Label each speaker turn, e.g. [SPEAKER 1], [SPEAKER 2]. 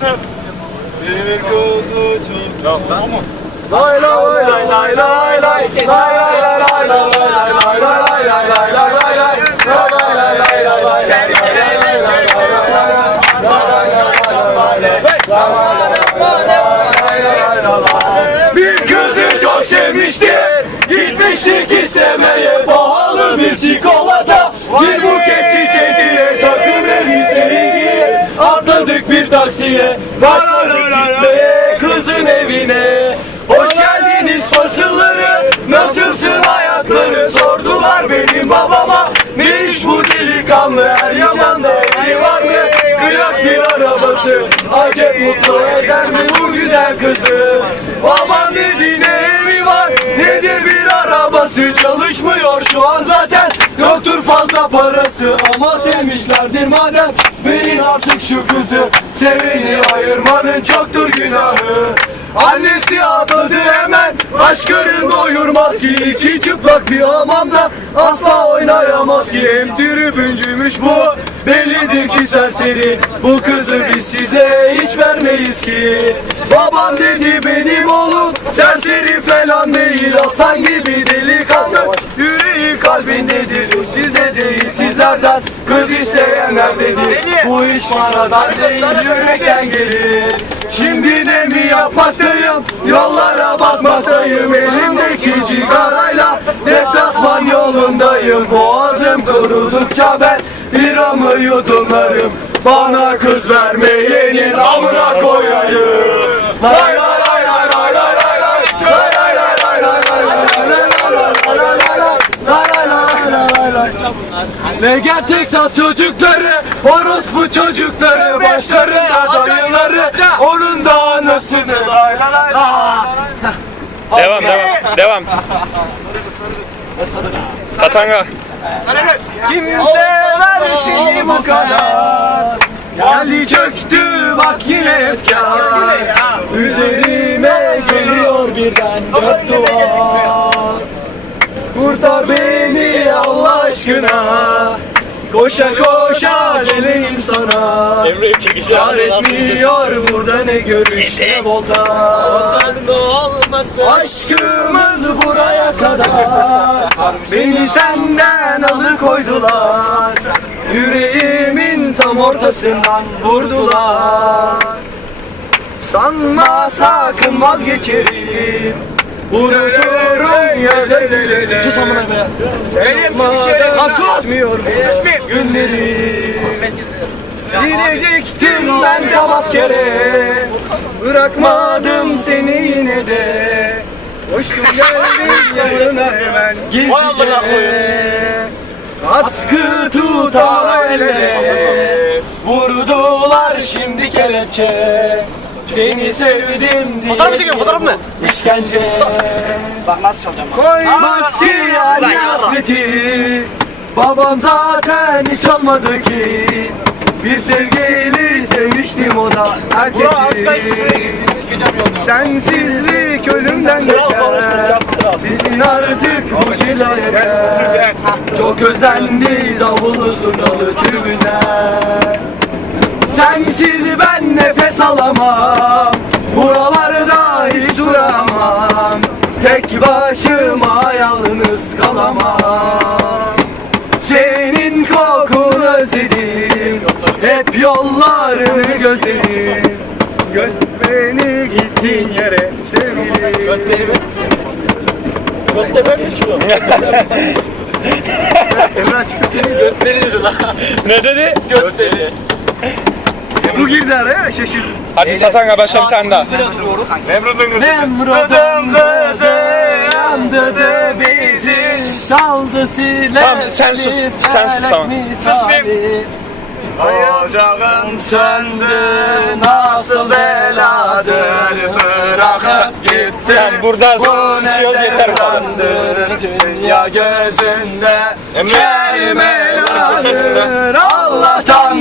[SPEAKER 1] Bir lay lay lay lay lay lay lay lay lay lay lay lay lay lay lay taksiye Başladık gitmeye Kızın evine. Hoş geldiniz fasılları Nasılsın ayakları Sordular benim babama Ne iş bu delikanlı? Her yamanda evi var mı? Kıyak bir arabası Acep mutlu eder mi bu güzel kızı? Babam dedi ne evi var Nedir bir arabası? Çalışmıyor şu an zaten. Yoktur fazla parası Ama sevmişlerdir madem şu kızı Seveni ayırmanın çoktur günahı. Annesi atladı hemen Aşkların doyurmaz ki. İki çıplak bir hamamda Asla oynayamaz ki. Hem tribüncüymüş bu Bellidir ki serseri. Bu kızı biz size hiç vermeyiz ki. Babam dedi benim oğlum Serseri falan değil. Aslan gibi delikanlı Yüreği kalbindedir. Sizde değil sizlerden Manadan değil yürekten gelir. Şimdi ne mi yapmaktayım Yollara bakmaktayım Elimdeki cigarayla Deplasman yolundayım. Boğazım kurudukça ben Biramı yudumlarım. Bana kız vermeyenin amına koyayım. Lay lay Mega Texas çocukları, orospu çocukları, başlarında dayıları, onun da anasını. Lay lay lay lay.
[SPEAKER 2] Devam devam. Devam. Tatanga.
[SPEAKER 1] Kimseler seni bu kadar? Geldi çöktü bak yine efkar. Üzerime geliyor birden dört duvar. Kurtar beni aşkına. Koşa koşa geleyim sana. Yar etmiyor burada ne görüş ne volta. Aşkımız buraya kadar. Beni senden alıkoydular. Yüreğimin tam ortasından vurdular. Sanma sakın vazgeçerim Unuturum ya da silerim Sus amına be Sen atmıyor bu günleri. Gidecektim ben de askere Bırakmadım seni yine de. Koştum geldim yanına hemen Gizlice Atkı tutan ellere Vurdular şimdi kelepçe Seni sevdim diye
[SPEAKER 3] Fotoğraf mı çekiyorsun, fotoğraf mı?
[SPEAKER 1] İşkence.
[SPEAKER 3] Bak nasıl çalacağım bak.
[SPEAKER 1] Koymaz ki hasreti. Babam zaten hiç olmadı ki. Bir sevgili sevmiştim o da erkekti. Sensizlik ölümden beter Bizim artık bu cila yeter Çok özlendi davullu zurnalı tribünler Sensiz ben nefes alamam. Buralarda hiç duramam. Tek başıma yalnız kalamam. Senin kokunu özledim. Hep yollarını gözledim. Göt beni gittiğin yere sevgilim. Göt beni
[SPEAKER 2] mi çıkıyorum?
[SPEAKER 1] Emrah çıkıp beni göt beni dedi lan.
[SPEAKER 2] Ne dedi?
[SPEAKER 1] Göt beni Bu girdi araya şaşırdım
[SPEAKER 2] Hadi Tatanga başla bir tane daha.
[SPEAKER 1] Nemrud'un kızı yandırdı bizi. Saldı siler
[SPEAKER 2] Tamam, sen sus, sen sus, tamam.
[SPEAKER 1] Susmayayım Ocağım söndü nasıl beladır? Bırakıp gittin
[SPEAKER 2] Tamam, burada
[SPEAKER 1] Bu
[SPEAKER 2] sıçıyoruz, yeter bu kadar.
[SPEAKER 1] Dünya gözünde
[SPEAKER 2] de.
[SPEAKER 1] Allah'tan